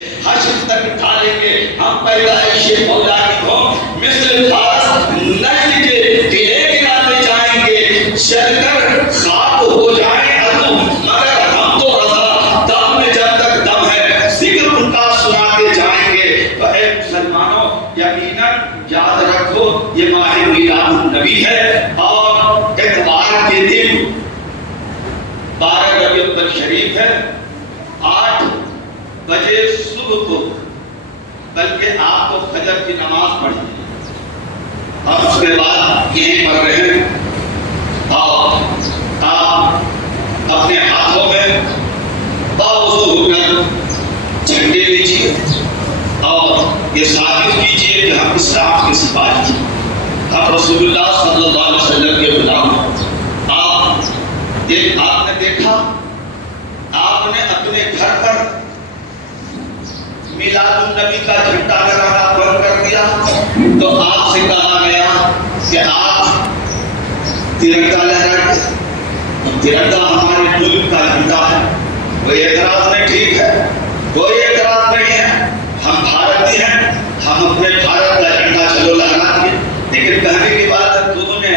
حشر تک ڈالیں گے ہم پیدائش مولا کی ہو مثل خاص نجد کے قلعے گراتے جائیں گے چل کر خاک ہو جائیں عدو مگر ہم تو رضا دم میں جب تک دم ہے ذکر ان کا سناتے جائیں گے۔ تو اے مسلمانوں یقیناً یاد رکھو یہ ماہ میلاد النبی ہے اور اتوار کے دن 12 ربیع الاول شریف ہے 8 بجے صبح کو بلکہ آپ کو فجر کی نماز پڑھی اور اس کے بعد یہیں پڑھ رہے ہیں اور آپ اپنے ہاتھوں میں باوضو ہو کر جھنڈے لیجیے اور یہ ثابت کیجیے کہ ہم اسلام کے سپاہی ہیں، ہم رسول اللہ صلی اللہ علیہ وسلم کے غلام ہیں۔ آپ نے دیکھا آپ نے اپنے گھر پر میلاد النبی کا جھنڈا لگانا بند کر دیا تو آپ سے کہا گیا کہ آپ ترنگا لہرائیں، ترنگا ہمارے ملک کا جھنڈا ہے، کوئی اعتراض نہیں، ٹھیک ہے، کوئی اعتراض نہیں ہے، ہم بھارتی ہیں، ہم اپنے بھارت کا جھنڈا چلو لہرائیں گے۔ لیکن کہنے کی بات تم نے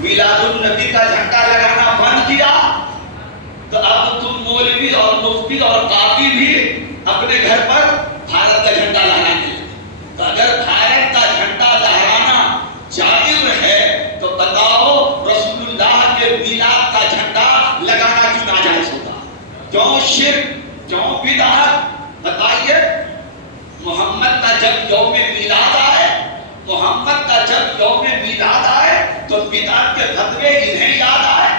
میلاد النبی کا جھنڈا لگانا بند کیا تو اب تم مولوی اور مفتی اور قاضی بھی اپنے گھر پر بھارت کا جھنڈا لہرائیں گے۔ تو اگر بھارت کا جھنڈا لہرانا جائز ہے تو بتاؤ رسول اللہ کے میلاد کا جھنڈا لگانا کیوں ناجائز ہوگا؟ کیوں شرک، کیوں بدعت؟ بتائیے محمد کا جب یوم میلاد آئے، محمد کا جب یوم میلاد آئے تو بدعت کے فتوے انہیں یاد آئے۔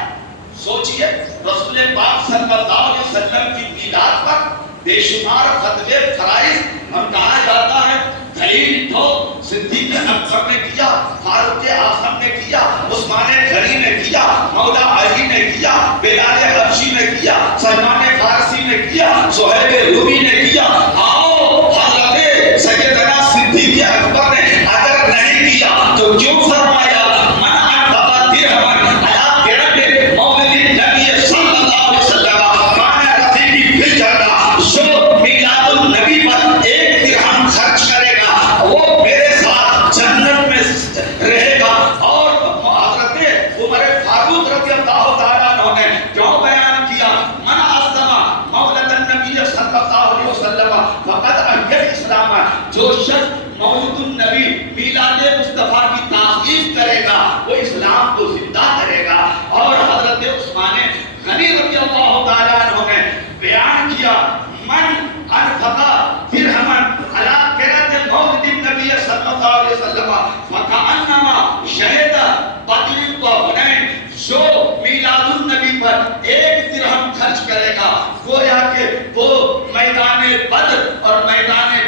سوچئے رسول پاک صلی اللہ علیہ وسلم کی میلاد پر بے شمار فتوے فرائض اور کہا جاتا ہے دلیل تو صدیق اکبر نے کیا، فاروق اعظم نے کیا، عثمان غنی نے کیا، مولا علی نے کیا، بلال حبشی نے کیا، سلمان فارسی نے کیا، صہیب رومی نے کیا۔ آؤ حضرت سیدنا صدیق اکبر نے اگر نہیں کیا تو کیوں فرمایا من انفق درہما علی قرب مولد النبی صلی اللہ علیہ وسلم کان رفیقی فی الجنہ، جو میلاد النبی پر 1 درہم خرچ کرے گا وہ میرے ساتھ جنت میں رہے گا۔ اور حضرت عمر فاروق رضی اللہ تعالیٰ عنہ نے کیوں بیان کیا من عظم مولد النبی صلی اللہ علیہ وسلم فقد احیا الاسلام، جو شخص مولد النبی میلاد مصطفیٰ کی تعظیم کرے گا وہ اسلام کو زندہ کرے گا۔ اور حضرت عثمان غنی رضی اللہ تعالیٰ عنہ نے بیان کیا من انفق درہما علی قرۃ مولد النبی صلی اللہ علیہ وسلم فکأنما شہد بدر و حنین، جو میلاد النبی پر 1 درہم خرچ کرے گا گویا کہ وہ میدان بدر اور میدان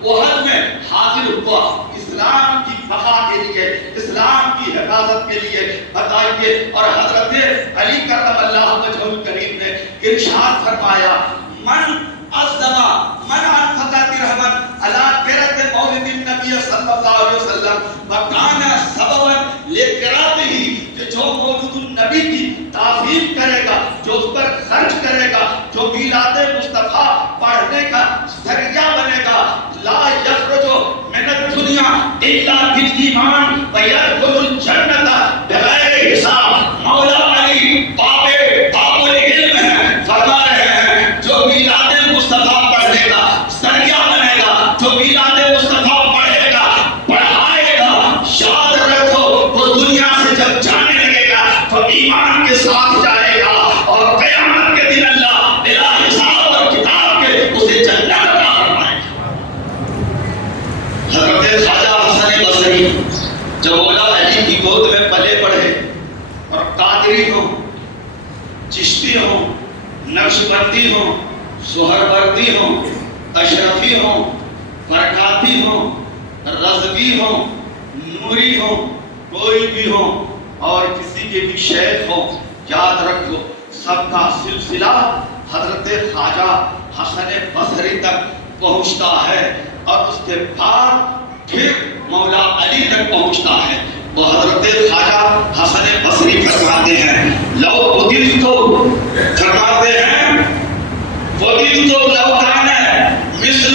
احد میں حاضر ہوا اسلام کی بقا کے لیے، اسلام کی حفاظت کے لیے۔ بتائیے اور حضرت علی کرم اللہ وجہہ الکریم نے ارشاد فرمایا من عظم من انفق درہما علی قرۃ مولد النبی صلی اللہ علیہ وسلم وکان سببا لقراته، کہ جو مولد النبی کی تعظیم کرے گا، جو اس پر خرچ کرے گا، جو میلاد مصطفیٰ پڑھنے کا ذریعہ بنے گا، لا یخرج من الدنیا الا بالایمان ویدخل الجنہ بغیر حساب۔ مولا علی باب العلم ہے، فرما رہے ہیں جو میلاد مصطفیٰ پڑھے گا، ذریعہ بنے گا، جو میلاد مصطفیٰ پڑھے گا، پڑھائے گا، یاد رکھو وہ دنیا سے جب جانے لگے گا تو ایمان کے ساتھ جائے گا اور قیامت کے دن اللہ بلا حساب اور کتاب کے اسے جنت عطا فرمائے گا۔ حضرت خواجہ حسن بصری جو مولا علی کی گود میں پلے پڑھے اور قادری ہوں، چشتی ہوں، نقشبندی ہوں، سہروردی ہوں، اشرفی ہوں، برکاتی ہوں، رضوی ہوں، نوری ہوں، کوئی بھی ہوں اور کسی کے بھی شیخ ہوں، یاد رکھو سب کا سلسلہ حضرت خواجہ حسن بصری تک پہنچتا ہے اور اس کے بعد پھر مولا علی تک پہنچتا ہے۔ وہ حضرت خواجہ حسن بصری فرماتے ہیں لو قدرت تو فرماتے ہیں قدرت لو کان مثل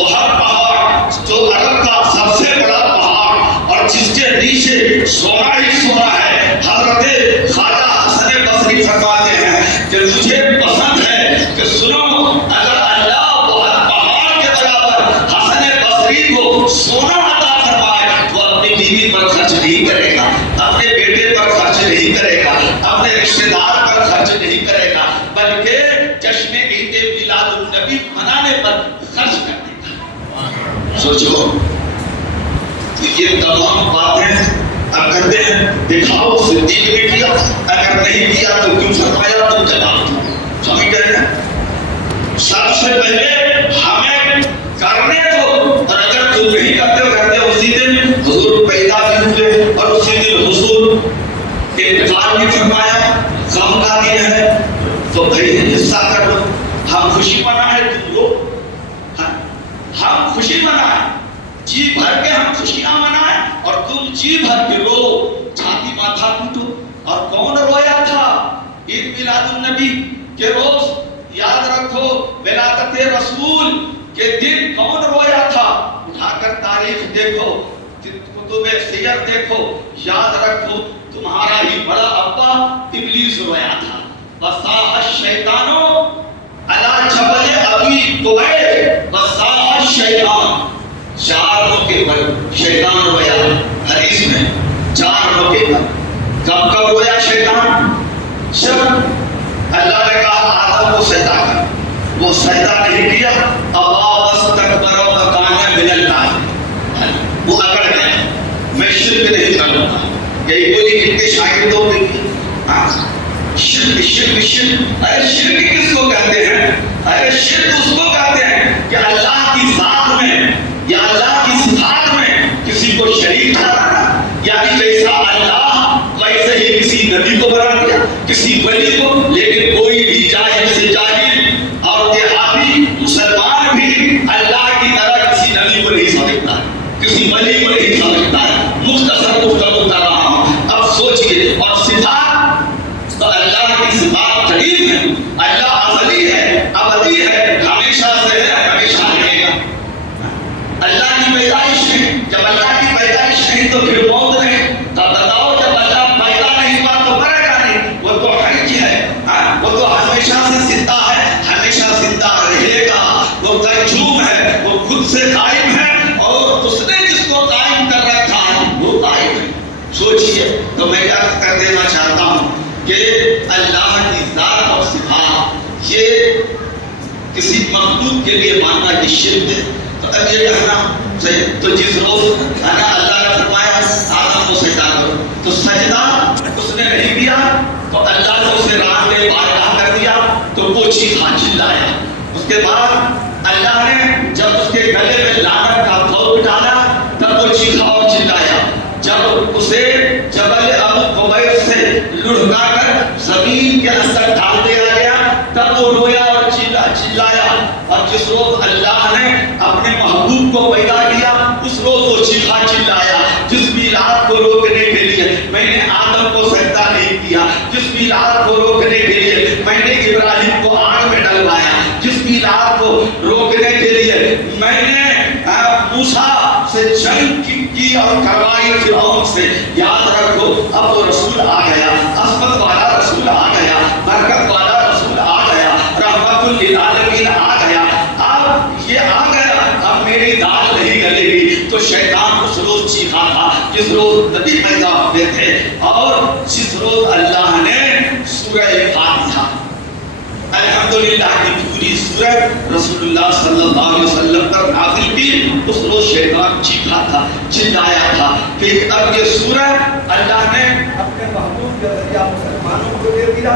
وہ ہر پہاڑ جو عرب کا سب سے بڑا پہاڑ اور جس کے نیچے سونا ہی سونا ہے، حضرت خواجہ حسن بصری فرماتے ہیں کہ مجھے پسند ہے کہ سنو، اگر اللہ بہت پہاڑ کے برابر حسن بصری کو سونا عطا فرمائے تو اپنی بیوی پر خرچ نہیں کرے گا، اپنے بیٹے پر خرچ نہیں کرے گا، اپنے رشتہ دار پر خرچ نہیں کرے گا، بلکہ جشن عید میلاد النبی منانے پر خرچ کر دے گا۔ سوچو یہ تمام باتیں اب کرتے ہیں، دکھاؤ صدیق نے کیا، اگر نہیں کیا تو کیوں فرمایا، تم جواب دو۔ سمجھ گئے ہیں؟ سب سے پہلے ہمیں کرنے دو، اور اگر تم نہیں کرتے ہو کہتے اسی دن حضور پیدا بھی ہوئے اور اسی دن حضور انتقال بھی فرمایا، غم کا دن ہے، تو بھائی حصہ کر لو، ہم خوشی منائیں تم لوگ، ہم خوشی منائیں، جی بھر کے ہم خوشیاں منائیں اور تم جی بھر کے رو، چھاتی ماتھا پیٹو۔ اور کون رویا تھا عید میلاد النبی کے روز؟ یاد رکھو ولادت رسول کے دن کون رویا تھا؟ اٹھا کر تاریخ دیکھو، کتب سیر دیکھو، یاد رکھو تمہارا ہی بڑا ابا ابلیس رویا تھا۔ وصاح الشیطان علی جبل ابی طبیب، وصاح الشیطان، چار موقع پر شیطان رویا حدیث میں، چار موقع پر۔ کب کب رویا شیطان؟ جب اللہ نے کہا آدم کو سجدہ کر، وہ سجدہ نہیں کیا، ابا واستکبر وکان من الکافرین، وہ اکڑ گیا، میں شرک نہیں کروں گا۔ یہی بولی جن کے شاگردوں نے کی، شرک شرک شرک، ارے شرک کس کو کہتے ہیں؟ ارے شرک اس کو کہتے ہیں کہ اللہ کی ذات میں یا اللہ کی صفات میں کسی کو شریک ٹھہرانا، یعنی جیسا اللہ ویسے ہی کسی نبی کو بنا دیا، کسی ولی کو۔ لیکن کوئی بھی جاہل سے جاہل اور دیہاتی مسلمان بھی اللہ کی طرح کسی نبی کو نہیں سمجھتا ہے، کسی ولی کو نہیں سمجھتا ہے۔ مختصر گفتگو کر رہا ہوں، اب سوچئے۔ اور صفات تو اللہ کی صفات قریب ہے، اللہ ازلی ہے، ابدی ہے، ہمیشہ سے ہے، ہمیشہ رہے گا۔ اللہ کی پیدائش نہیں، جب اللہ کی پیدائش نہیں تو پھر موت نہیں، تب بتاؤ جب اللہ پیدا نہیں ہوا تو مرے گا نہیں، وہ تو حی ہے، وہ تو ہمیشہ سے زندہ ہے، ہمیشہ زندہ رہے گا، وہ قیوم ہے، وہ خود سے قائم ہے، اور اس نے جس کو قائم کر رکھا ہے وہ قائم ہے۔ سوچئے، تو میں کیا کر دینا چاہتا ہوں کہ اللہ کی ذات اور صفات یہ کسی مخلوق کے لیے ماننا یہ شرک ہے۔ تو اب یہ کہنا تو جس روز اللہ نے فرمایا آدم کو سجدہ کرو، تو سجدہ اس نے نہیں کیا تو اللہ نے اسے راہ میں بارگاہ کر دیا، تو وہ چیخا چلایا۔ اس کے بعد اللہ نے جب اس کے گلے میں لعنت کا پھول ڈالا تب وہ چیخا اور چلایا۔ جب اسے جبل ابو قبیس سے لڑھکا کر زمین کے اندر ڈال دیا گیا تب وہ رویا اور چلایا۔ اور جس روز اللہ نے اپنے محبوب کو پیدا کیا اس روز وہ چیخا چلایا۔ جس میلاد کو روکنے کے لیے میں نے آدم کو سجدہ نہیں کیا، جس میلاد کو روکنے کے لیے میں نے ابراہیم کو آگ میں ڈلوایا، جس میلاد کو روکنے کے لیے میں نے موسیٰ سے جنگ کی اور کروائی فرعون سے۔ یاد رکھو اب وہ رسول آ گیا، عصمت والا رسول آ گیا، برکت والا رسول آ گیا، رحمت للعالمین آ گیا۔ اب یہ آ گیا، اب میری دال نہیں گلے گی۔ تو شیطان اس روز چیخا تھا جس روز نبی پیدا ہوئے تھے، اور جس روز اللہ نے سورہ فاتحہ الحمدللہ کی پوری سورہ رسول اللہ صلی اللہ علیہ وسلم پر نازل کی، اس روز شیطان چیخا تھا، چلایا تھا کہ اب یہ سورہ اللہ نے اپنے محبوب کے ذریعہ مسلمانوں کو دے دیا۔